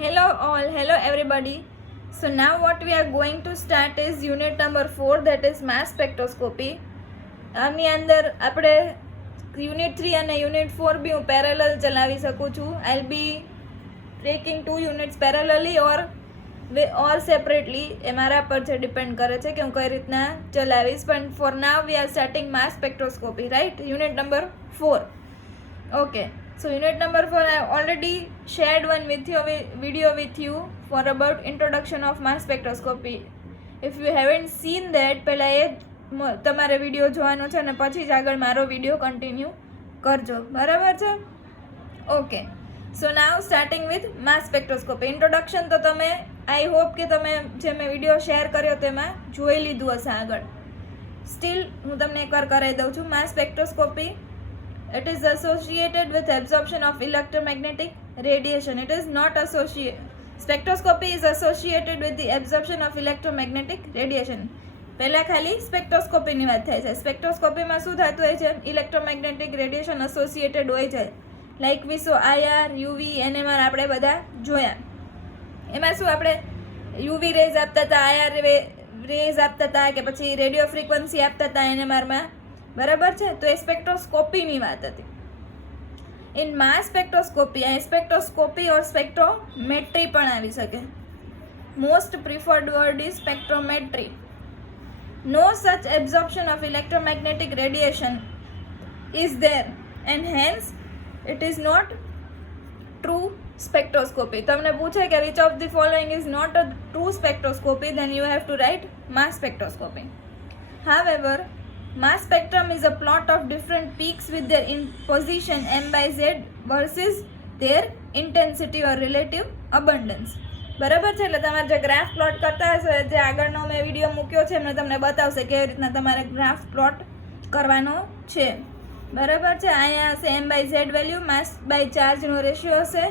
Hello all, hello everybody. So now what we are going to start is unit number 4, that is mass spectroscopy. આની અંદર આપણે unit 3 અને unit 4 બી હું parallel ચલાવી શકું છું. I'll be taking 2 units parallelly or separately. એ મારા પર છે, ડિપેન્ડ કરે છે કે હું કઈ રીતના ચલાવીશ. પણ for now we are starting mass spectroscopy, right? Unit number 4. Okay. So unit number 4, I have already shared one video with you for about introduction of mass spectroscopy. If you haven't seen that, પહેલા એ તમારે video જોવાનો છે અને પછી જ આગળ મારો video continue કરજો, બરાબર છે? Okay, so now starting with mass spectroscopy. Introduction તો તમે આઈ હોપ કે તમે જે મેં વિડીયો શેર કર્યો તેમાં જોઈ લીધું હશે આગળ. સ્ટીલ હું તમને એકવાર કરાવી દઉં છું. માસ spectroscopy, it is associated with absorption of electromagnetic radiation. It is not associated. Spectroscopy is associated with the absorption of electromagnetic radiation. પહેલા ખાલી સ્પેક્ટ્રોસ્કોપીની વાત થાય છે. સ્પેક્ટ્રોસ્કોપીમાં શું થતું હોય છે? ઇલેક્ટ્રોમેગ્નેટિક રેડિયેશન એસોસિએટેડ હોય છે. લાઇક વિસો IR, UV, NMR આપણે બધા જોયા. એમાં શું આપણે યુવી રેઝ આપતા હતા, IR રેઝ આપતા હતા, કે પછી રેડિયો ફ્રીક્વન્સી આપતા હતા NMRમાં, બરાબર છે? તો એ સ્પેક્ટ્રોસ્કોપીની વાત હતી. ઇન માસ સ્પેક્ટ્રોસ્કોપી, આ સ્પેક્ટ્રોસ્કોપી ઓર સ્પેક્ટ્રોમેટ્રી પણ આવી શકે. Most preferred word is spectrometry. No such absorption of electromagnetic radiation is there and hence it is not true spectroscopy. તમને પૂછે કે which of the following is not a true spectroscopy, then you have to write mass spectroscopy. However, mass spectrum is a plot of different peaks with their position m by z versus their intensity or relative abundance. બરાબર છે? એટલે તમારે જે graph plot કરતા હશે, જે આગળનો મેં વિડીયો મૂક્યો છે એમને તમને બતાવશે કેવી રીતના તમારે ગ્રાફ પ્લોટ કરવાનો છે, બરાબર છે? અહીંયા હશે m by z value, mass by ચાર્જનો રેશિયો હશે.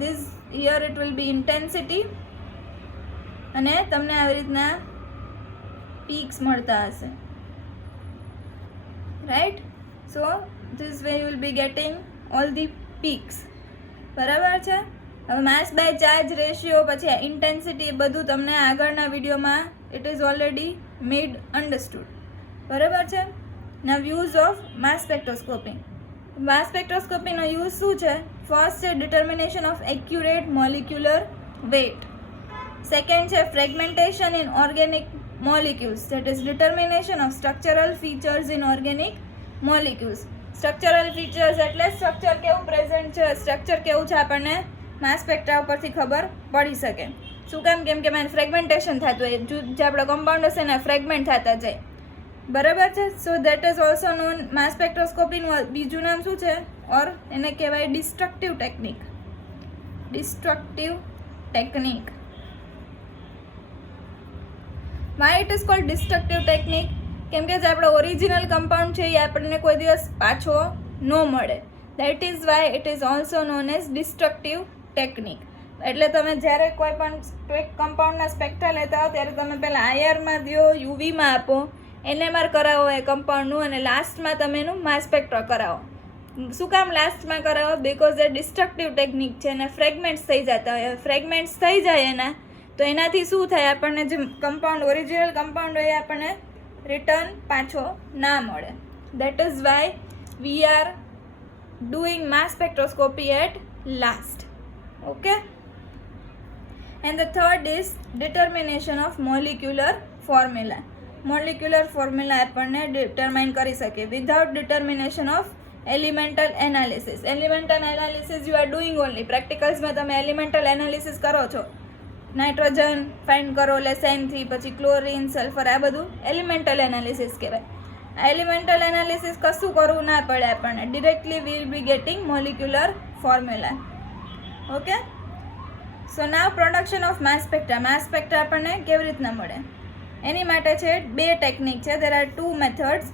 this here it will be intensity, અને તમને આવી રીતના પીક્સ મળતા હશે, right? So this way you will be getting all the peaks, બરાબર છે? હવે માસ બાય ચાર્જ રેશિયો, પછી ઇન્ટેન્સિટી, એ બધું તમને આગળના વિડીયોમાં it is already made understood, બરાબર છે? ના યુઝ ઓફ માસ સ્પેક્ટ્રોસ્કોપી. માસ સ્પેક્ટ્રોસ્કોપીનો યુઝ શું છે? ફર્સ્ટ છે determination of accurate molecular weight. Second છે fragmentation in organic molecules, that is determination of structural features in organic molecules. Structural features એટલે સ્ટ્રક્ચર કેવું પ્રેઝન્ટ છે, સ્ટ્રક્ચર કેવું છે આપણને માસ સ્પેક્ટ્રા ઉપરથી ખબર પડી શકે. શું કામ? કેમ કે મને ફ્રેગમેન્ટેશન થતું હોય, જે આપણો કમ્પાઉન્ડ હશે ને ફ્રેગમેન્ટ થતા જાય, બરાબર છે? So that is also known. Mass સ્પેક્ટ્રોસ્કોપીનું બીજું નામ શું છે? ઓર એને કહેવાય destructive technique. Destructive technique. Why it is called destructive technique? કેમ કે જે આપણો ઓરિજિનલ કમ્પાઉન્ડ છે એ આપણને કોઈ દિવસ પાછો ન મળે. That is Y it is also known as destructive technique. એટલે તમે જ્યારે કોઈ પણ કમ્પાઉન્ડના સ્પેક્ટ્રા લેતા હો ત્યારે તમે પહેલાં IRમાં દો, યુવીમાં આપો, NMR કરાવો એ કમ્પાઉન્ડનું, અને લાસ્ટમાં તમે એનું માસ સ્પેક્ટ્રા કરાવો. શું કામ લાસ્ટમાં કરાવો? બિકોઝ એ ડિસ્ટ્રક્ટિવ ટેકનિક છે અને ફ્રેગમેન્ટ્સ થઈ જતા હોય. ફ્રેગમેન્ટ્સ થઈ જાય એના, તો એનાથી શું થાય? આપણને જે કમ્પાઉન્ડ, ઓરિજિનલ કમ્પાઉન્ડ હોય એ આપણને રિટર્ન પાછો ના મળે. That is why we are doing mass spectroscopy at last. Okay, and the third is determination of molecular formula. Molecular formula આપણને ડિટરમાઇન કરી શકે. Without determination of elemental analysis. Elemental analysis you are doing only. પ્રેક્ટિકલ્સમાં તમે elemental analysis કરો છો, nitrogen find કરો લેસાઇનથી, પછી chlorine, sulphur, આ બધું એલિમેન્ટલ એનાલિસિસ કહેવાય. આ એલિમેન્ટલ એનાલિસિસ કશું કરવું ના પડે આપણને, directly will be getting molecular formula. Okay, so now production of mass spectra. Mass spectra આપણને કેવી રીતના મળે? એની માટે છે બે ટેકનિક છે. There are two methods.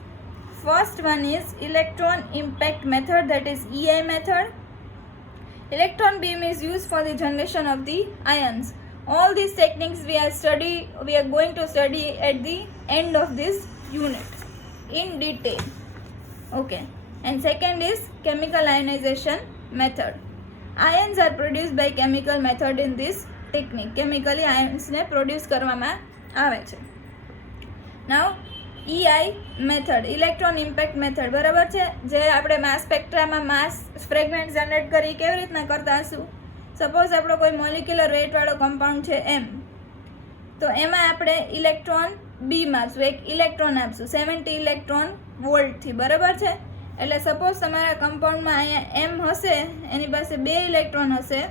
First one is electron impact method, that is EI method. Electron beam is used for the generation of the ions. All these techniques we are going to study at the end of this unit in detail. Okay, and second is chemical ionization method. Ions are produce by chemical method in this technique. Chemically આયન્સને produce કરવામાં આવે છે. Now EI method, electron impact method, બરાબર છે, જે આપણે માસ સ્પેક્ટ્રામાં માસ fragment generate કરી કેવી રીતના કરતા હશું. સપોઝ આપણો કોઈ મોલિક્યુલર વેટવાળો કમ્પાઉન્ડ છે એમ, તો એમાં આપણે ઇલેક્ટ્રોન બીમાં આપશું, એક ઇલેક્ટ્રોન આપશું 70 ઇલેક્ટ્રોન વોલ્ટથી, બરાબર છે. એટલે સપોઝ તમારા કમ્પાઉન્ડમાં અહીંયા એમ હશે, એની પાસે 2 ઇલેક્ટ્રોન હશે,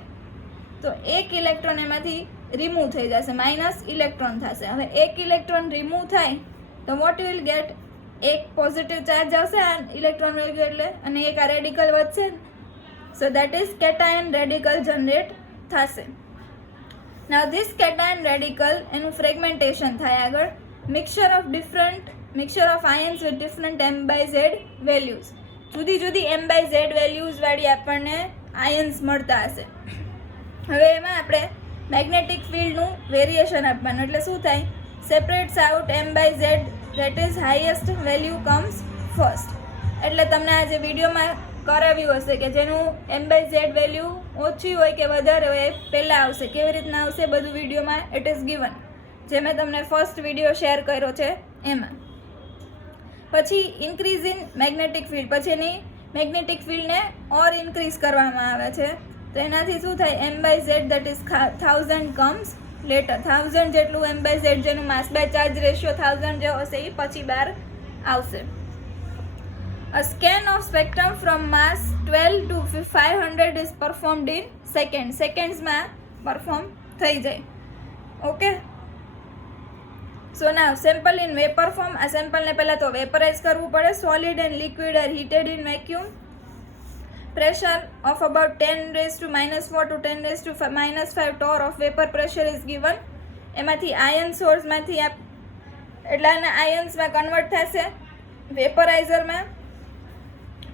તો 1 ઇલેક્ટ્રોન એમાંથી રિમૂવ થઈ જશે, માઇનસ ઇલેક્ટ્રોન થશે. હવે 1 ઇલેક્ટ્રોન રિમૂવ થાય તો વોટ યુ વિલ ગેટ, એક પોઝિટિવ ચાર્જ આવશે આ ઇલેક્ટ્રોન વેલ્યુ એટલે, અને એક આ રેડિકલ વધશે. સો that is cation radical generate થશે. નાવ ધીસ કેટાયન રેડિકલ એનું ફ્રેગમેન્ટેશન થાય આગળ, mixture of ions with different M/Z values, જુદી જુદી M/Z વેલ્યુઝ વાળી આપણને આયન્સ મળતા હશે. હવે એમાં આપણે મેગ્નેટિક ફિલ્ડનું વેરિએશન આપવાનું, એટલે શું થાય, સેપરેટ્સ out M/Z, that is highest value comes first. એટલે તમને આ જે વિડીયોમાં કરાવ્યું હશે કે જેનું M/Z વેલ્યુ ઓછી હોય કે વધારે હોય એ પહેલાં આવશે. કેવી રીતના આવશે બધું વિડીયોમાં ઇટ ઇઝ ગિવન, જે મેં તમને ફર્સ્ટ વિડીયો શેર કર્યો છે એમાં. પછી ઇન્ક્રીઝ ઇન મેગ્નેટિક ફિલ્ડ, પછી એની મેગ્નેટિક ફિલ્ડને ઓર ઇન્ક્રીઝ કરવામાં આવે છે. તો એનાથી શું થાય, M/Z that is 1000 comes letter. 1000 જેટલું M/Z, જેનું માસ બાય ચાર્જ રેશિયો 1000 જેવો હશે એ પછી બહાર આવશે. A scan of spectrum from mass 12 to 500 is performed in seconds. સેકન્ડ્સમાં પરફોર્મ થઈ જાય. Okay, so now sample in vapour form. આ સેમ્પલને પહેલાં તો વેપરાઇઝ કરવું પડે. Solid and liquid are heated in vacuum. Pressure of about 10⁻⁴ to 10⁻⁵ torr of vapor pressure is given. એમાંથી આયન સોર્સમાંથી એટલાના આયન્સમાં કન્વર્ટ થશે વેપરાઇઝરમાં.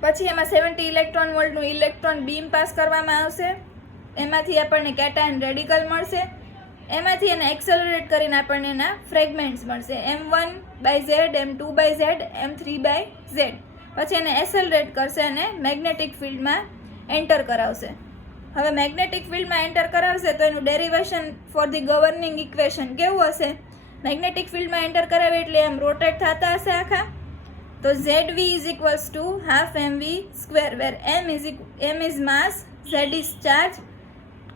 પછી એમાં 70 ઇલેક્ટ્રોન વોલ્ટનું ઇલેક્ટ્રોન બીમ પાસ કરવામાં આવશે. એમાંથી આપણને કેટાયન રેડિકલ મળશે. એમાંથી એને એક્સેલરેટ કરીને આપણને એના ફ્રેગમેન્ટ્સ મળશે, M1/Z, M2/Z, M3/Z. પછી એને એસેલરેટ કરશે અને મેગ્નેટિક ફિલ્ડમાં એન્ટર કરાવશે. હવે મેગ્નેટિક ફિલ્ડમાં એન્ટર કરાવશે તો એનું derivation for the governing equation કેવું હશે, મેગ્નેટિક ફિલ્ડમાં એન્ટર કરાવે એટલે એમ રોટેટ થતા હશે આખા. તો ZV is equals to half mv², where m is mass, Z is charge,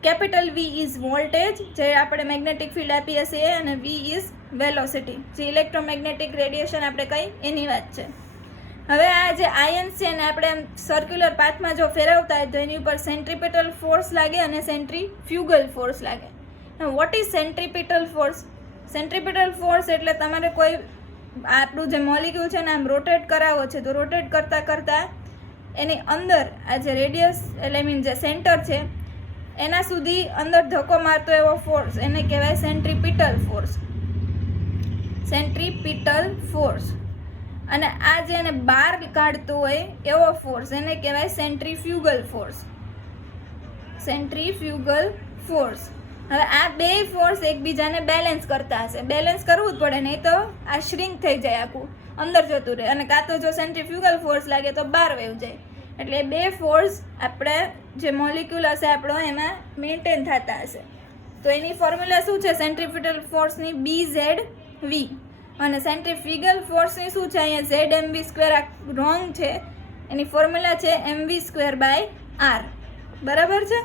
capital V is voltage, જે આપણે મેગ્નેટિક ફિલ્ડ આપી હશે એ, અને V ઇઝ વેલોસિટી, જે ઇલેક્ટ્રોમેગ્નેટિક રેડિયેશન આપણે કહી એની વાત છે. હવે આ જે આયન્સ છે ને આપણે સર્ક્યુલર પાથમાં જો ફેરવતા હોય તો એની ઉપર સેન્ટ્રીપિટલ ફોર્સ લાગે અને સેન્ટ્રીફ્યુગલ ફોર્સ લાગે. What is centripetal force? Centripetal force એટલે તમારે કોઈ આપણું જે મોલિક્યુલ છે ને આમ રોટેટ કરાવો છે, તો રોટેટ કરતાં કરતાં એની અંદર આ જે રેડિયસ એટલે મીન જે સેન્ટર છે એના સુધી અંદર ધક્કો મારતો એવો ફોર્સ એને કહેવાય સેન્ટ્રીપિટલ ફોર્સ. Centripetal force. અને આ જે એને બહાર કાઢતો હોય એવો ફોર્સ એને કહેવાય સેન્ટ્રીફ્યુગલ ફોર્સ. Centrifugal force. હવે આ બે ફોર્સ એકબીજાને બેલેન્સ કરતા હશે. બેલેન્સ કરવું જ પડે, નહીં તો આ શ્રિંક થઈ જાય, આખું અંદર જતું રહે, અને કાં તો જો સેન્ટ્રીફ્યુગલ ફોર્સ લાગે તો બહાર વહી જાય. એટલે બે ફોર્સ આપણે જે મોલિક્યુલ હશે આપણો એમાં મેન્ટેન થતા હશે. તો એની ફોર્મ્યુલા શું છે સેન્ટ્રીફ્યુગલ ફોર્સની? BZV. અને સેન્ટ્રીફ્યુગલ ફોર્સની શું છે અહીંયા? ZmV². આ રોંગ છે, એની ફોર્મ્યુલા છે mv²/r. બરાબર છે.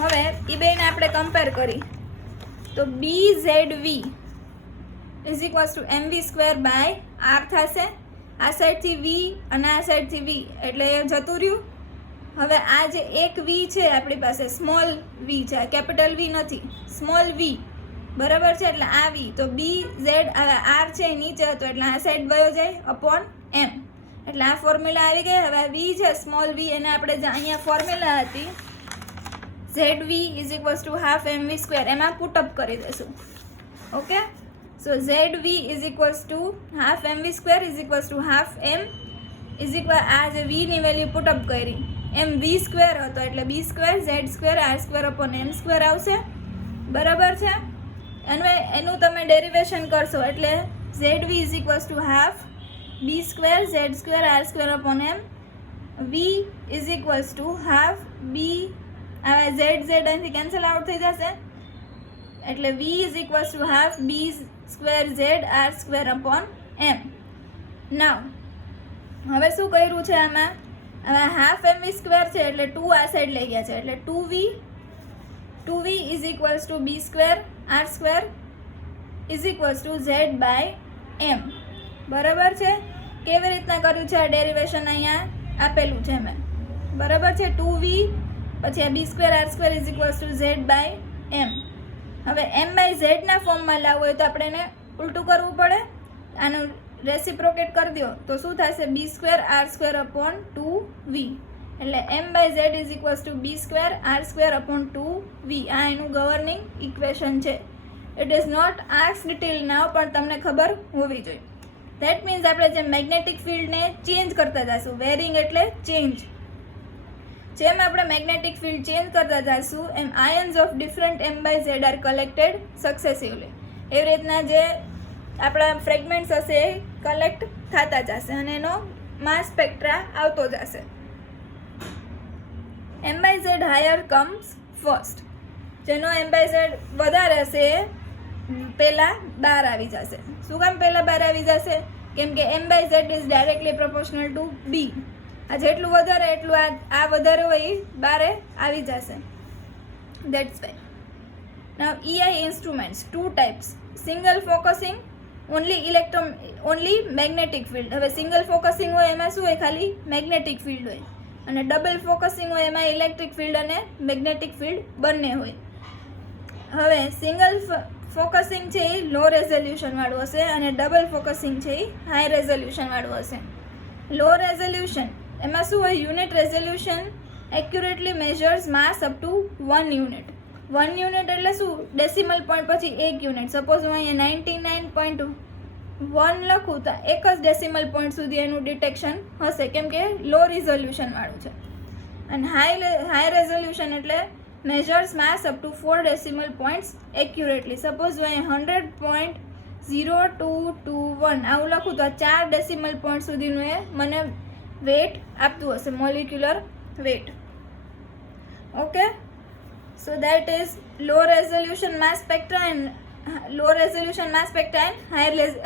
હવે એ બેને આપણે કમ્પેર કરી તો BZV is equals two mv²/r થશે. આ સાઈડથી V અને આ સાઈડથી V એટલે એ જતું રહ્યું. હવે આ જે એક V છે આપણી પાસે, સ્મોલ V છે, કેપિટલ V નથી, સ્મોલ V, બરાબર છે. એટલે આ V, તો BZ R છે એ નીચે હતો એટલે આ સાઈડ વયો જાય અપોન M. એટલે આ ફોર્મ્યુલા આવી ગઈ. હવે આ V છે સ્મોલ V, એને આપણે જે અહીંયા ફોર્મ્યુલા હતી ZV is equals to half mv², એમાં પુટઅપ કરી દઈશું. Okay, so ZV is equals to half mv² is equals to half M is equal, આ જે V ની વેલ્યુ પુટઅપ કરી, mv² હતો એટલે B² Z² R² upon M² આવશે. બરાબર છે. અને એનું તમે ડેરિવેશન કરશો એટલે ZV is equals to half B² Z² R² upon M v is equals to half B, હવે ઝેડ ઝેડ અહીંથી કેન્સલ આઉટ થઈ જશે, એટલે v is equals to half B square Z R square upon M. Now હવે શું કર્યું છે આમાં, હવે હાફ એમ વી સ્ક્વેર છે એટલે 2 આ સાઈડ લઈ ગયા છે, એટલે 2v is equals to B square R square is equals to Z by M. બરાબર છે. કેવી રીતના કર્યું છે આ ડેરિવેશન, અહીંયા આપેલું છે મેં, બરાબર છે. 2v પછી આ B square R square is equals to Z by M. હવે એમ બાય ઝેડના ફોર્મમાં લાવવું હોય તો આપણે એને ઉલટું કરવું પડે, આનું રેસિપ્રોકેટ કરી દો તો શું થશે, B square R square upon 2v, એટલે M by Z is equals to B square R square upon 2v. આ એનું ગવર્નિંગ ઇક્વેશન છે. It is not asked till now, પણ તમને ખબર હોવી જોઈએ. ધેટ મીન્સ આપણે જે મેગ્નેટિક ફિલ્ડને ચેન્જ કરતા જઈશું, વેરિંગ એટલે ચેન્જ, જેમ આપણે મેગ્નેટિક ફિલ્ડ ચેન્જ કરતા જઈશું એમ ions of different M by Z are collected successively. એવી રીતના જે આપણા ફ્રેગમેન્ટ્સ હશે એ કલેક્ટ થતા જશે અને એનો માસ સ્પેક્ટ્રા આવતો જશે. M by Z higher comes first, જેનો એમ બાય ઝેડ વધારે હશે એ પહેલાં બહાર આવી જશે. શું કામ પહેલાં બહાર આવી જશે, કેમ કે M by Z is directly proportional to B. આ જેટલું વધારે એટલું આ વધારે હોય એ બારે આવી જશે. That's why. Now EI instruments 2 types, single focusing only magnetic field. હવે સિંગલ ફોકસિંગ હોય એમાં શું હોય, ખાલી મેગ્નેટિક ફિલ્ડ હોય, અને ડબલ ફોકસિંગ હોય એમાં ઇલેક્ટ્રિક ફિલ્ડ અને મેગ્નેટિક ફિલ્ડ બંને હોય. હવે સિંગલ ફોકસિંગ છે એ લો રેઝોલ્યુશન વાળું હશે અને ડબલ ફોકસિંગ છે એ હાઈ રેઝોલ્યુશન વાળું હશે. લો રેઝોલ્યુશન એમાં શું હોય, unit resolution accurately measures mass up to 1 unit. 1 unit એટલે શું, ડેસિમલ પોઈન્ટ પછી 1 યુનિટ. સપોઝ હું અહીંયા 99.1 લખું તો એક જ ડેસિમલ પોઈન્ટ સુધી એનું ડિટેક્શન હશે, કેમ કે લો રિઝોલ્યુશન વાળું છે. અને હાઈ રેઝોલ્યુશન એટલે measures mass up to 4 decimal points accurately. Suppose હું અહીંયા 100.0221 આવું લખું તો 4 ડેસિમલ પોઈન્ટ સુધીનું એ મને વેટ આપતું હશે, molecular weight. Okay, so that is low resolution mass spectra and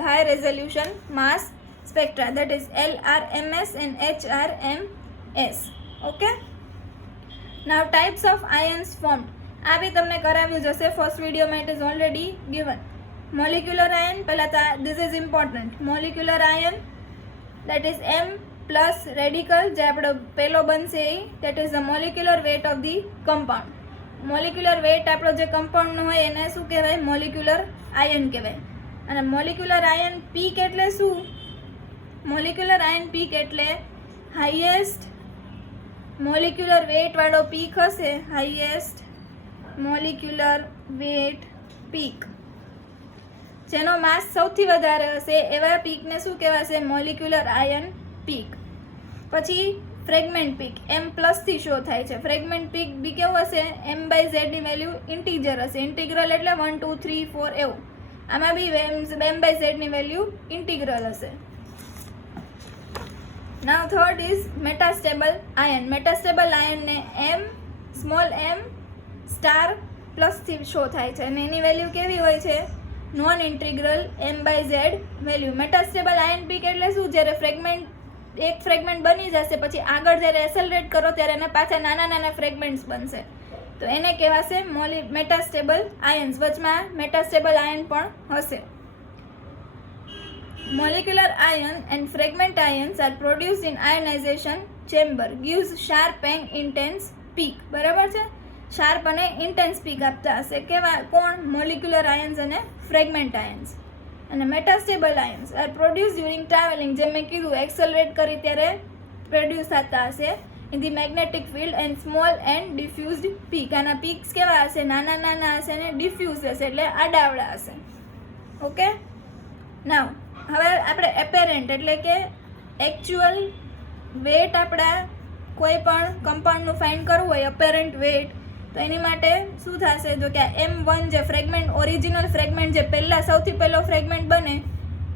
high resolution mass spectra, that is LRMS and HRMS. Okay, now types of ions formed. આ બી તમને કરાવ્યું જશે ફર્સ્ટ વિડીયોમાં, it is already given. Molecular ion, પહેલાં this is important. Molecular ion that is M plus radical, જે આપણો પહેલો બનશે એ, that is the molecular weight of the compound. Molecular weight આપણો જે કમ્પાઉન્ડનો હોય એને શું કહેવાય, મોલિક્યુલર આયન કહેવાય. અને મોલિક્યુલર આયન પીક એટલે શું, મોલિક્યુલર આયન પીક એટલે હાઈએસ્ટ મોલિક્યુલર વેટ વાળો પીક હશે, હાઈએસ્ટ મોલિક્યુલર વેટ પીક, જેનો માસ સૌથી વધારે હશે એવા પીકને શું કહેવાશે, મોલિક્યુલર આયન પીક. પછી ફ્રેગમેન્ટ પીક એમ પ્લસથી શો થાય છે. ફ્રેગમેન્ટ પીક બી કેવું હશે, એમ બાય ઝેડની વેલ્યુ ઇન્ટીજર હશે. ઇન્ટિગ્રલ એટલે 1 2 3 4 એવું. આમાં બી એમ બાય ઝેડની વેલ્યુ ઇન્ટિગ્રલ હશે. નાવ third is મેટાસ્ટેબલ ion. મેટાસ્ટેબલ આયનને small M star પ્લસથી શો થાય છે અને એની વેલ્યુ કેવી હોય છે, non integral M by Z value. Metastable ion peak એટલે શું, જ્યારે એક ફ્રેગમેન્ટ બની જશે પછી આગળ જ્યારે એસેલરેટ કરો ત્યારે એના પાછા નાના નાના ફ્રેગમેન્ટ્સ બનશે, તો એને કહેવાશે મેટાસ્ટેબલ આયન્સ. વચમાં મેટાસ્ટેબલ આયન પણ હશે. Molecular ion and fragment ions are produced in ionization chamber, gives sharp and intense peak. બરાબર છે, શાર્પ અને ઇન્ટેન્સ પીક આપતા હશે. કેવા, કોણ, મોલિક્યુલર આયન્સ અને ફ્રેગમેન્ટ આયન્સ. અને metastable ions are produce during travelling, જેમ મેં કીધું એક્સેલરેટ કરી ત્યારે પ્રોડ્યુસ થતા હશે in the magnetic field and small and diffused peak. આના પીક્સ કેવા હશે, નાના નાના હશે અને ડિફ્યુઝ હશે એટલે આડાવડા હશે. ઓકે, નાવ હવે આપણે એપેરેન્ટ એટલે કે એકચ્યુઅલ વેટ આપણા કોઈ પણ કમ્પાઉન્ડનું ફાઇન્ડ કરવું હોય, અપેરેન્ટ વેટ, તો એની માટે શું થશે, જો કે M1 જે ફ્રેગમેન્ટ, ઓરિજિનલ ફ્રેગમેન્ટ જે સૌથી પહેલો ફ્રેગમેન્ટ બને,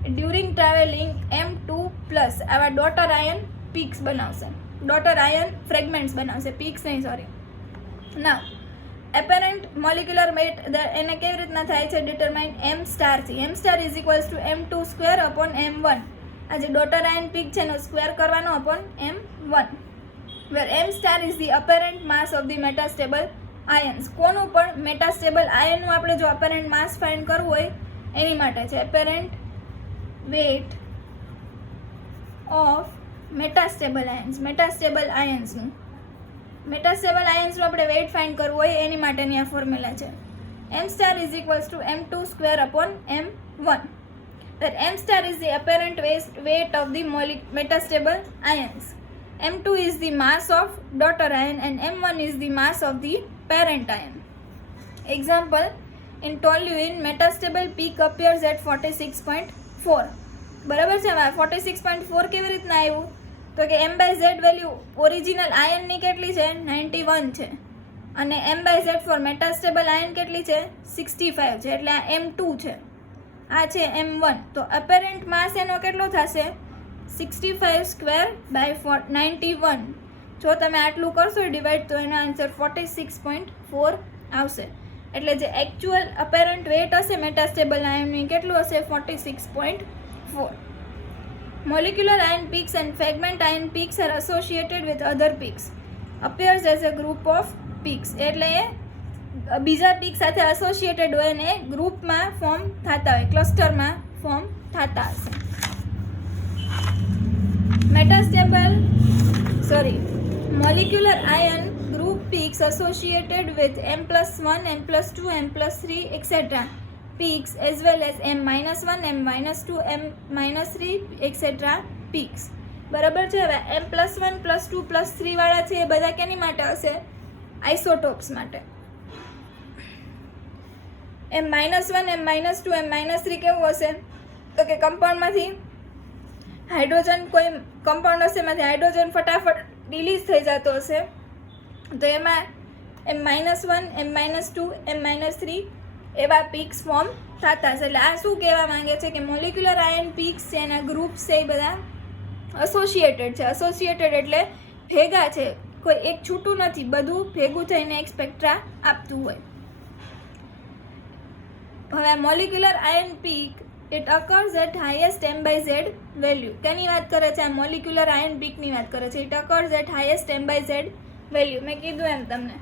ડ્યુરિંગ ટ્રાવેલિંગ M2 પ્લસ આવા ડોટર આયન પીક્સ બનાવશે. ડોટર આયન ફ્રેગમેન્ટ્સ બનાવશે, પીક્સ નહીં, સોરી. ના, એપેરન્ટ મોલિક્યુલર વેટ એને કેવી રીતના થાય છે ડિટરમાઇન m સ્ટાર થી. m star is equals to m2 square upon m1. આ જે ડોટર આયન પીક છે એનો સ્ક્વેર કરવાનો upon m1, where m star is the apparent mass of the metastable ions. કોનું પણ મેટાસ્ટેબલ આયનનું આપણે જો અપેરન્ટ માસ ફાઇન્ડ કરવું હોય એની માટે છે એપેરન્ટ વેટ ઓફ મેટાસ્ટેબલ આયન્સ. મેટાસ્ટેબલ આયન્સનું આપણે વેટ ફાઇન્ડ કરવું હોય એની માટેની આ ફોર્મ્યુલા છે. m star is equals to m2 square upon m1, where m star is the apparent weight of the metastable ions. m2 is the mass of daughter ion and m1 is the mass of the parent ion. Example, in toluene metastable peak appears at 46.4. બરાબર છે. હવે 46.4 કેવી રીતના આવ્યું તો કે m/z value original આયનની કેટલી છે 91 છે અને m/z ફોર મેટાસ્ટેબલ આયન કેટલી છે 65 છે, એટલે આ m2 છે, આ છે m1. તો અપેરન્ટ માસ એનો કેટલો થશે 65 સ્ક્વેર બાય 91. જો તમે આટલું કરશો ડિવાઈડ તો એનો આન્સર 46.4 આવશે. એટલે જે એકચ્યુઅલ અપેરન્ટ વેટ હશે મેટાસ્ટેબલ આયનની કેટલું હશે 46.4. Molecular ion peaks and fragment ion peaks are associated with other peaks appears as a group of peaks. એટલે એ બીજા પીક સાથે એસોસિએટેડ હોય અને ગ્રુપમાં ફોર્મ થતા હોય, ક્લસ્ટરમાં ફોર્મ થતા હશે. Molecular ion group peaks associated with m+1, m+2, m+3, etc. peaks as well as m-1, m-2, m-3, etc. peaks. બરાબર છે. હવે m+1, +2, +3 વાળા છે એ બધા કેની માટે હશે આઇસોટોપ્સ માટે. m-1, m-2, m-3 કેવું હશે તો કે કમ્પાઉન્ડમાંથી હાઇડ્રોજન, કોઈ કમ્પાઉન્ડ હશે એમાંથી હાઇડ્રોજન ફટાફટ રિલીઝ થઈ જતો હશે, તો એમાં m-1, m-2, m-3 એવા પીક્સ ફોર્મ થતા હશે. એટલે આ શું કહેવા માંગે છે કે મોલિક્યુલર આયન પીક્સ છે એના ગ્રુપ્સ છે એ બધા એસોસિએટેડ છે. એસોસિએટેડ એટલે ભેગા છે, કોઈ એક છૂટું નથી, બધું ભેગું થઈને એક સ્પેક્ટ્રા આપતું હોય. હવે molecular ion peak it occurs at highest m/z value. કેની વાત કરે છે આ મોલિક્યુલર આયન પીકની વાત કરે છે. It occurs at highest m/z value. મેં કીધું એમ તમને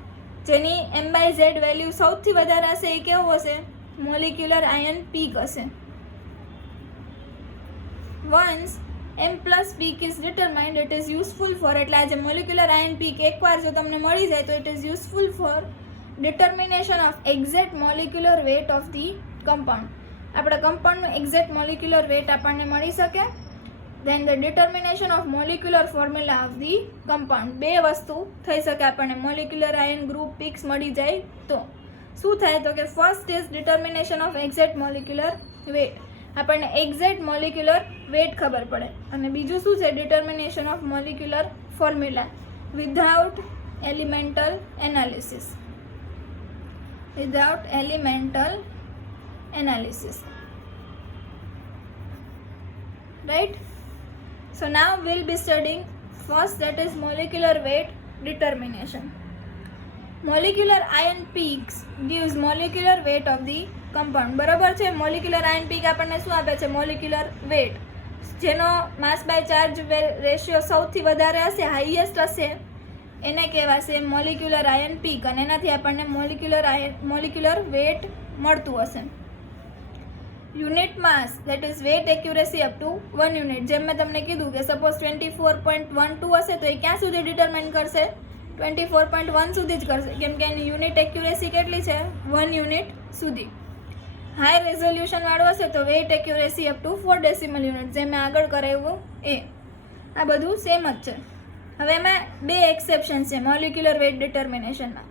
જેની m/z વેલ્યુ સૌથી વધારે હશે એ કેવું હશે મોલિક્યુલર આયન પીક હશે. Once m+ peak is determined it is useful four, એટલે આ જે મોલિક્યુલર આયન પીક એકવાર જો તમને મળી જાય તો it is useful for determination of exact molecular weight of the compound. આપણા કમ્પાઉન્ડનું એક્ઝેક્ટ મોલિક્યુલર વેટ આપણને મળી શકે. Then the determination of molecular formula of the compound. બે વસ્તુ થઈ શકે આપણને મોલિક્યુલર આયન ગ્રુપ પીક્સ મળી જાય તો શું થાય તો કે first is determination of exact molecular weight. આપણને એક્ઝેક્ટ મોલિક્યુલર વેટ ખબર પડે. અને બીજું શું છે determination of molecular formula without elemental analysis. Without elemental analysis, right? So now we'll be studying first, that is molecular weight determination. Molecular ion peaks gives molecular weight of the compound. બરાબર છે. molecular ion peak આપણને શું આપે છે molecular weight, જેનો mass by charge ratio સૌથી વધારે હશે, હાઈએસ્ટ હશે, એને કહેવાશે molecular ion peak અને એનાથી આપણને molecular weight મળતું હશે. Unit mass that is weight accuracy up to 1 unit. જેમ મેં તમને કીધું કે સપોઝ 24.12 હશે તો એ ક્યાં સુધી ડિટરમાઇન કરશે 24.1 સુધી જ કરશે, કેમ કે એની યુનિટ એક્યુરેસી કેટલી છે 1 યુનિટ સુધી. હાઈ રેઝોલ્યુશન વાળું હશે તો weight accuracy up to 4 decimal unit, જે મેં આગળ કરાવ્યું એ. આ બધું સેમ જ છે. હવે એમાં બે એક્સેપ્શન છે મોલિક્યુલર વેટ ડિટર્મિનેશનમાં.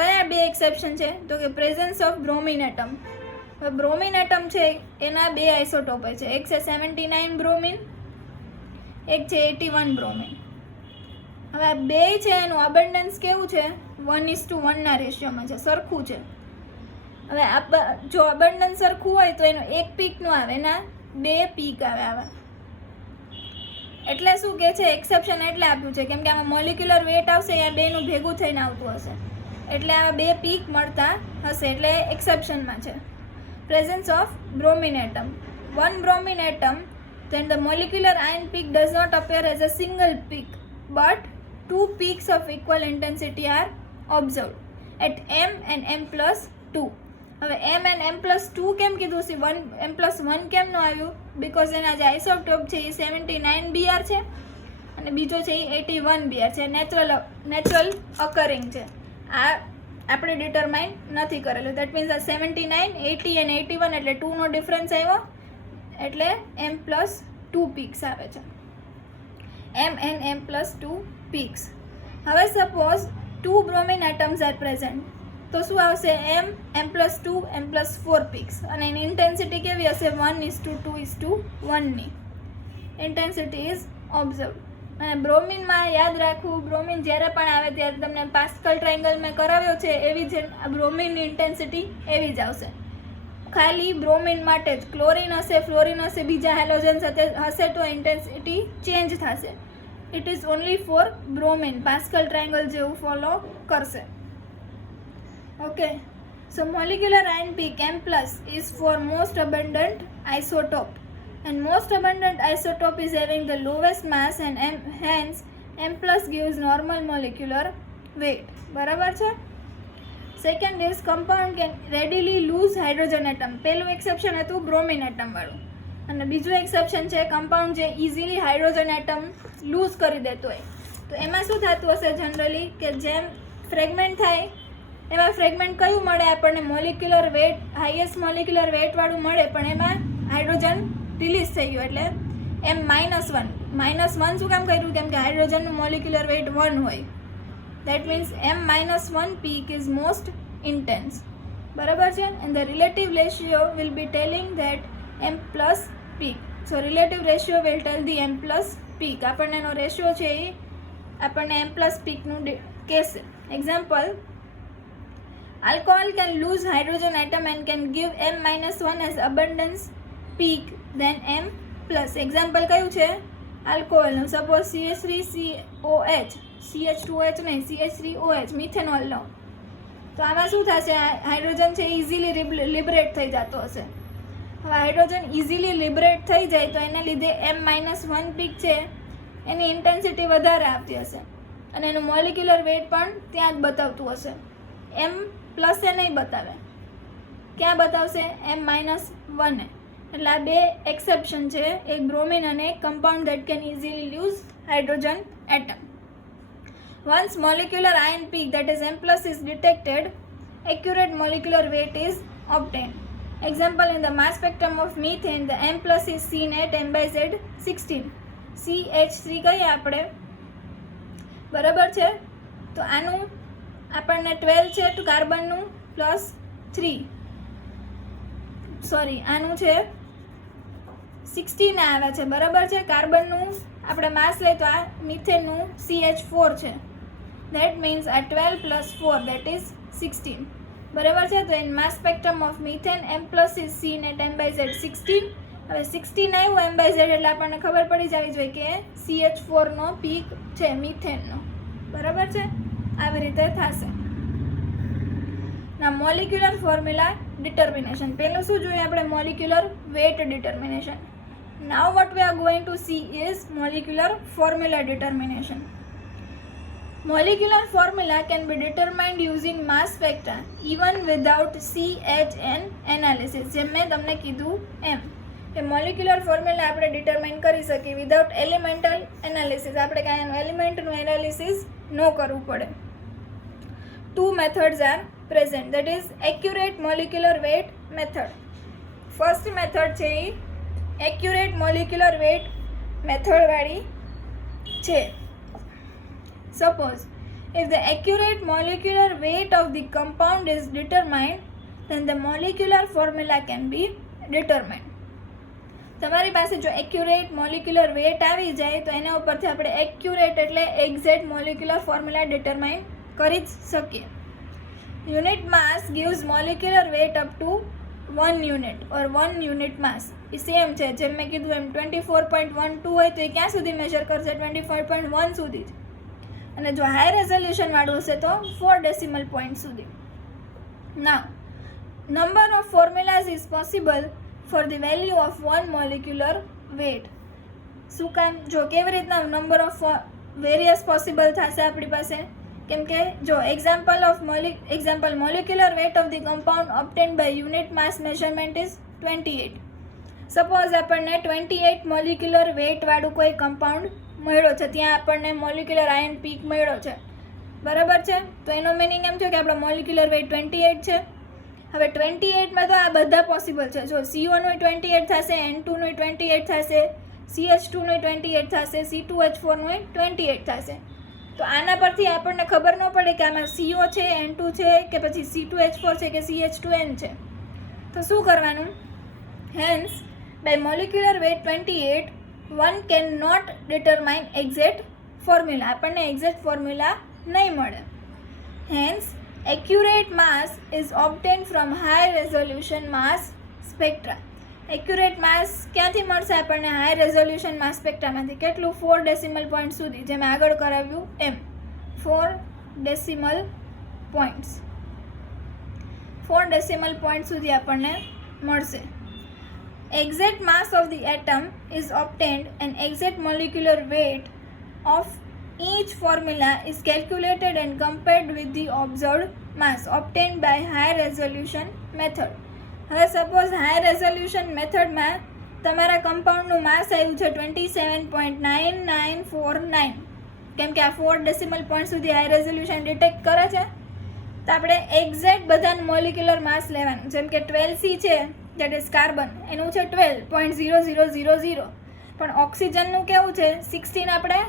કયા બે એક્સેપ્શન છે તો કે પ્રેઝન્સ ઓફ બ્રોમિન એટમ. હવે બ્રોમિન એટમ છે એના બે આઇસોટોપ છે, એક છે 79 બ્રોમિન, એક છે 81 બ્રોમિન. હવે આ બે છે એનું અબન્ડન્સ કેવું છે 1:1 ના રેશિયોમાં છે, સરખું છે. હવે જો અબન્ડન્સ સરખું હોય તો એનું એક પીક નું આવે, એના બે પીક આવે આવા. એટલે શું કહે છે, એક્સેપ્શન એટલે આપ્યું છે કેમ કે આમાં મોલિક્યુલર વેટ આવશે, આ બેનું ભેગું થઈને આવતું હશે, એટલે આ બે પીક મળતા હશે, એટલે એક્સેપ્શનમાં છે. Presence of bromine atom. One bromine atom, then the molecular ion peak does not appear as a single peak, but two peaks of equal intensity are observed at m and m plus 2. હવે m and m plus 2 કેમ કીધું છે, m plus 1 કેમ ન આવ્યું? Because એના જે isotope છે એ 79 Br છે અને બીજો છે એ 81 Br છે, નેચરલ અકરિંગ છે. આ આપણે ડિટરમાઇન નથી કરેલું. દેટ મીન્સ આ 79, 80 અને 81 એટલે 2નો ડિફરન્સ આવ્યો, એટલે m plus 2 પીક્સ આવે છે. m and m plus 2 peaks. હવે suppose 2 bromine atoms are present, તો શું આવશે? m plus 2 m plus 4 peaks, અને એની ઇન્ટેન્સિટી કેવી હશે? 1:2:1 ની ઇન્ટેન્સિટી ઇઝ ઓબ્ઝર્વ. અને બ્રોમિનમાં યાદ રાખવું, બ્રોમિન જ્યારે પણ આવે ત્યારે તમને પાસ્કલ ટ્રાયંગલ મેં કરાવ્યો છે એવી જ બ્રોમિનની ઇન્ટેન્સિટી એવી જ આવશે. ખાલી બ્રોમિન માટે જ. ક્લોરિન હશે, ફ્લોરિન હશે, બીજા હેલોજન સાથે હશે તો ઇન્ટેન્સિટી ચેન્જ થશે. It is only for bromine, Pascal triangle જેવું ફોલો કરશે. Okay, so molecular ion peak m plus is for most abundant isotope, and most abundant isotope is having the lowest mass and hence m plus gives normal molecular weight. બરાબર છે. Second is compound can readily lose hydrogen atom. પહેલું exception હતું bromine atom વાળું, અને બીજું exception છે compound જે easily hydrogen atom loose કરી દેતો હોય. તો એમાં શું થતું હશે જનરલી કે જેમ ફ્રેગમેન્ટ થાય એમાં ફ્રેગમેન્ટ કયું મળે આપણને? Molecular weight, highest molecular weight વાળું મળે, પણ એમાં હાઇડ્રોજન રિલીઝ થઈ ગયું, એટલે m-1 શું કામ કર્યું? કેમ કે હાઇડ્રોજનનું મોલિક્યુલર વેટ 1 હોય. That means m-1 peak is most intense. બરાબર છે. And the relative ratio will be telling that m plus peak. So relative ratio will tell the m plus peak. આપણને એનો રેશિયો છે એ આપણને m plus peakનું કહેશે. Example, alcohol can lose hydrogen atom and can give m-1 as abundance peak than m plus. Example કયું છે? આલ્કોહોલનું. Suppose CH3COH, CH2OH નહીં, CH3OH, methanol લો, તો આમાં શું થશે? હાઇડ્રોજન છે ઇઝીલી લિબરેટ થઈ જતો હશે. હવે હાઇડ્રોજન ઇઝીલી લિબરેટ થઈ જાય તો એના લીધે m-1 પીક છે એની ઇન્ટેન્સિટી વધારે આવતી હશે, અને એનું મોલિક્યુલર વેટ પણ ત્યાં જ બતાવતું હશે. m પ્લસ એ નહીં બતાવે, ક્યાં બતાવશે? m-1 એટલે આ બે એક્સેપ્શન છે, એક બ્રોમિન અને એક compound that can easily lose hydrogen atom. Once molecular ion peak, that is m plus, is detected, accurate molecular weight is obtained. Example, in the mass spectrum of methane, the m plus is seen at m/z 16. CH3 કહીએ આપણે, બરાબર છે. તો આનું આપણને 12 છે તો કાર્બનનું plus 3, sorry આનું છે 16 આવે છે, બરાબર છે. કાર્બનનું આપણે માસ લઈએ તો આ મિથેનનું CH4 છે. That means a 12 plus 4, that is 16. બરાબર છે. તો in mass spectrum of methane, m plus is seen at m/z 16. હવે 16 આવ્યું m/z એટલે આપણને ખબર પડી જવી જોઈએ કે CH4 નો પીક છે મિથેનનો. બરાબર છે. આવી રીતે થશે. ના મોલિક્યુલર ફોર્મ્યુલા ડિટર્મિનેશન. પહેલું શું જોઈએ આપણે? Molecular weight determination. Now what we are going to see is molecular formula determination. Molecular formula can be determined using mass spectra even without CHN analysis. જેમ મેં તમને કીધું એમ કે મોલિક્યુલર ફોર્મ્યુલા આપણે ડિટરમાઇન કરી શકીએ વિધાઉટ એલિમેન્ટલ એનાલિસિસ. આપણે કાંઈ એનું એલિમેન્ટનું એનાલિસિસ ન કરવું પડે. 2 methods are present, that is accurate molecular weight method. First method છે એ accurate molecular weight method વાળી છે. Suppose if the accurate molecular weight of the compound is determined, then the molecular formula can be determined. તમારી પાસે જો accurate molecular weight આવી જાય તો એના ઉપરથી આપણે accurate એટલે exact molecular formula determine કરી જ શકીએ. Unit mass gives molecular weight up to 1 unit or 1 unit mass એ સેમ છે. જેમ મેં કીધું એમ 24.12 હોય તો એ ક્યાં સુધી મેજર કરશે? 25.1 સુધી જ. અને જો હાઈ રેઝોલ્યુશન વાળું હશે તો 4 ડેસિમલ પોઈન્ટ સુધી. Now number of formulas is possible for the value of 1 molecular weight. શું કામ? જો કેવી રીતના નંબર ઓફ વેરિયસ પોસિબલ થશે આપણી પાસે? કેમ કે જો example molecular weight of the compound obtained by unit mass measurement is 28. સપોઝ આપણને 28 મોલિક્યુલર વેટ વાળું કોઈ કમ્પાઉન્ડ મળ્યો છે, ત્યાં આપણને મોલિક્યુલર આયન પીક મળ્યો છે, બરાબર છે? તો એનો મિનિંગ એમ છે કે આપણો મોલિક્યુલર વેટ 28 છે. હવે 28માં તો આ બધા પોસિબલ છે. જો CO નું 28 થશે, N2 નું 28 થશે, CH2 નું 28 થશે, C2H4 નું 28 થશે. તો આના પરથી આપણને ખબર ન પડે કે આમાં CO છે, N2 છે કે પછી C2H4 છે કે CH2N છે. તો શું કરવાનું? Hence by molecular weight 28 one cannot determine exact formula. આપણને એક્ઝેક્ટ ફોર્મ્યુલા નહીં મળે. Hence accurate mass is obtained from high resolution mass spectra. Accurate mass ક્યાંથી મળશે આપણને? હાઈ રેઝોલ્યુશન માસ સ્પેક્ટ્રામાંથી. કેટલું? 4 ડેસિમલ પોઈન્ટ સુધી. જેમ આગળ કરાવ્યું એમ 4 ડેસિમલ પોઈન્ટ્સ. 4 ડેસિમલ પોઈન્ટ સુધી આપણને મળશે. Exact mass of the atom is obtained and exact molecular weight of each formula is calculated and compared with the observed mass obtained by high resolution method. હવે suppose high resolution મેથડમાં તમારા કમ્પાઉન્ડનું માસ આવ્યું છે 27.9949. કેમ કે આ 4 ડેસિમલ પોઈન્ટ સુધી high resolution detect કરે છે, તો આપણે એક્ઝેક્ટ બધાનું મોલિક્યુલર માસ લેવાનું. જેમ કે 12C છે, દેટ ઇઝ કાર્બન, એનું છે 12.0000. પણ ઓક્સિજનનું કેવું છે? 16 આપણે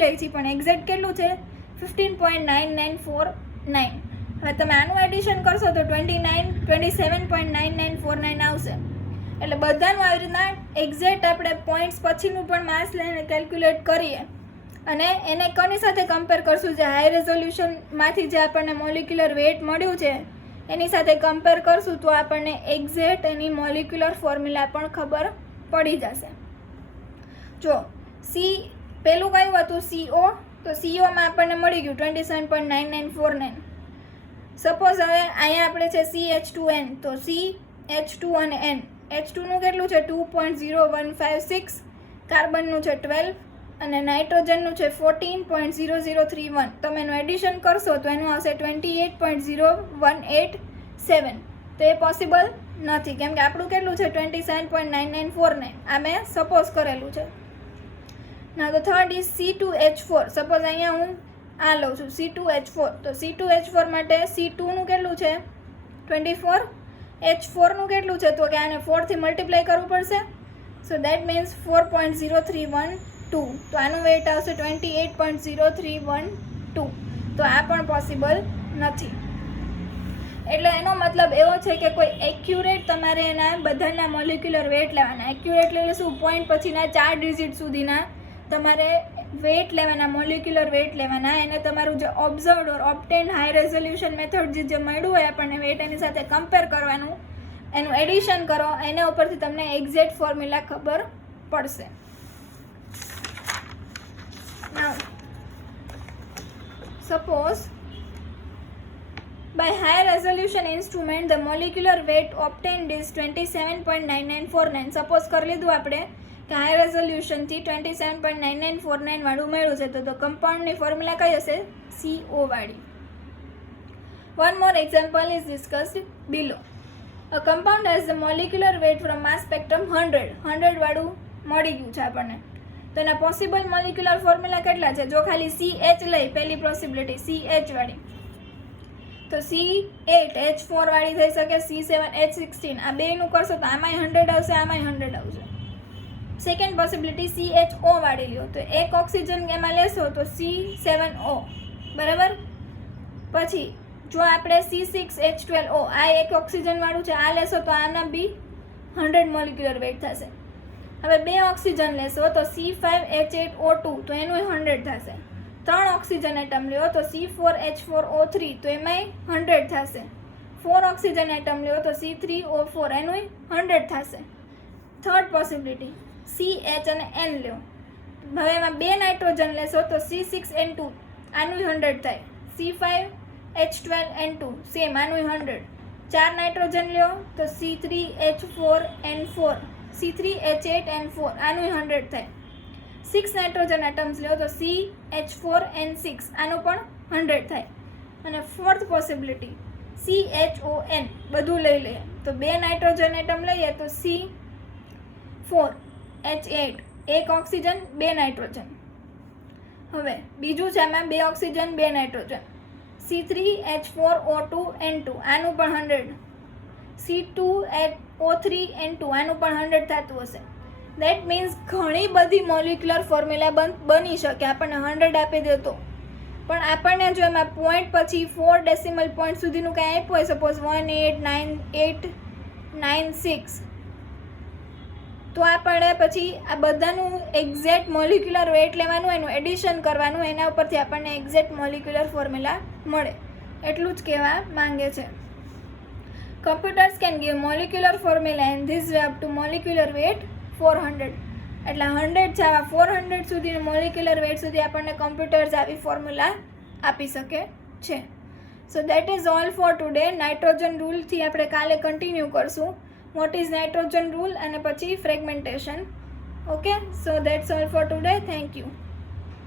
લઈ છીએ, પણ એક્ઝેક્ટ કેટલું છે? 15.9949. હવે તમે આનું એડિશન કરશો તો 27.9949 આવશે. એટલે બધાનું આવી રીતના એક્ઝેક્ટ આપણે પોઈન્ટ્સ પછીનું પણ માસ લઈને કેલ્ક્યુલેટ કરીએ અને એને કોની સાથે કમ્પેર કરશું? જે હાઈ રેઝોલ્યુશનમાંથી જે આપણને મોલિક્યુલર વેટ મળ્યું છે એની સાથે કમ્પેર કરશું તો આપણને એક્ઝેક્ટ એની મોલિક્યુલર ફોર્મ્યુલા પણ ખબર પડી જશે. જો પેલું કયું હતું? CO. તો COમાં આપણને મળી ગયું 27.9949. સપોઝ હવે અહીંયા આપણે છે CH2N, તો CH2 અને N. H2નું કેટલું છે? 2.0156. કાર્બનનું છે 12 અને નાઇટ્રોજનનું છે 14.0031. તમે એનું એડિશન કરશો તો એનું આવશે 28.0187. તો એ પોસિબલ નથી, કેમ કે આપણું કેટલું છે? 27.9949. આ મેં સપોઝ કરેલું છે. ના તો થર્ડ ઇઝ C2H4. સપોઝ અહીંયા હું આ લઉં છું C2H4. તો C2H4 માટે C2નું કેટલું છે? 24. H4નું કેટલું છે? તો કે આને 4 થી મલ્ટીપ્લાય કરવું પડશે. So that means 4.0312. તો આનું વેટ આવશે 28.0312. તો આ પણ પોસિબલ નથી. એટલે એનો મતલબ એવો છે કે કોઈ એક્યુરેટ તમારે એના બધાના મોલિક્યુલર વેટ લેવાના. એક્યુરેટ એટલે શું? પોઈન્ટ પછીના 4 ડિજિટ સુધીના તમારે વેટ લેવાના, મોલિક્યુલર વેટ લેવાના. એને તમારું જે ઓબ્ઝર્વડ ઓર ઓબ્ટેન્ડ હાઈ રેઝોલ્યુશન મેથડ જે મળ્યું હોય આપણને વેટ, એની સાથે કમ્પેર કરવાનું, એનું એડિશન કરો, એના ઉપરથી તમને એક્ઝેક્ટ ફોર્મ્યુલા ખબર પડશે. Now, suppose by high resolution instrument the molecular weight obtained is 27.9949. Suppose કરી લીધું આપણે કે હાઈ રેઝોલ્યુશનથી 27.9949 વાળું મળ્યું છે, તો કમ્પાઉન્ડની ફોર્મ્યુલા કઈ હશે? CO વાળી. One more example is discussed below. A compound has the molecular weight from mass spectrum 100 વાળું મળી ગયું છે આપણને. તો એના પોસિબલ મોલિક્યુલર ફોર્મ્યુલા કેટલા છે? જો ખાલી CH લઈ, પહેલી પોસિબિલિટી CH વાળી, તો C8H4 વાળી થઈ શકે, C7H16. આ બેનું કરશો તો આમાંય 100 આવશે, આમાંય 100 આવશે. સેકન્ડ પોસિબિલિટી CHO વાળી લ્યો, તો એક ઓક્સિજન એમાં લેશો તો C7O, બરાબર. પછી જો આપણે C6H12O, આ એક ઓક્સિજન વાળું છે, આ લેશો તો આના બી 100 મોલિક્યુલર વેટ થશે. હવે 2 ઓક્સિજન લેશો તો C5H8O2, તો એનું 100 થશે. 3 ઓક્સિજન એટમ લ્યો તો C4H4O3, તો એમાંય 100 થશે. 4 ઓક્સિજન એટમ લ્યો તો C3O4 એનું 100 થશે. થર્ડ પોસિબિલિટી CH અને N લ્યો. હવે એમાં 2 નાઇટ્રોજન લેશો તો C6N2 આનું 100 થાય. C5H12N2 સેમ આનું 100. 4 નાઇટ્રોજન લ્યો તો C3H4N4 C3H8N4 આનું 100 થાય. 6 નાઇટ્રોજન એટમ્સ લ્યો તો CH4N6 આનું પણ 100 થાય. અને ફોર્થ પોસિબિલિટી CHON બધું લઈ લઈએ તો 2 નાઇટ્રોજન એટમ લઈએ તો C4H8 1 ઓક્સિજન 2 નાઇટ્રોજન. હવે બીજું છે એમાં 2 ઓક્સિજન 2 નાઇટ્રોજન C3H4O2N2 આનું પણ 100. C2O3N2 આનું પણ 100 થતું હશે. દેટ મીન્સ ઘણી બધી મોલિક્યુલર ફોર્મ્યુલા બની શકે. આપણને 100 આપી દે તો પણ આપણને જો એમાં પોઈન્ટ પછી 4 ડેસિમલ પોઈન્ટ સુધીનું કંઈ આપ્યું હોય, સપોઝ 18986, તો આપણે પછી આ બધાનું એક્ઝેક્ટ મોલિક્યુલર વેટ લેવાનું, એનું એડિશન કરવાનું, એના ઉપરથી આપણને એક્ઝેક્ટ મોલિક્યુલર ફોર્મ્યુલા મળે. એટલું જ કહેવા માંગે છે. Computers can give molecular formula and this way up to molecular weight 400. એટલે 100 છે આવા 400 સુધી મોલિક્યુલર વેટ સુધી આપણને કમ્પ્યુટર્સ આવી ફોર્મ્યુલા આપી શકે છે. So that is all for today. Nitrogen રૂલથી આપણે કાલે કન્ટિન્યુ કરશું. વોટ ઇઝ નાઇટ્રોજન રૂલ અને પછી fragmentation. Okay, so that's all for today. Thank you.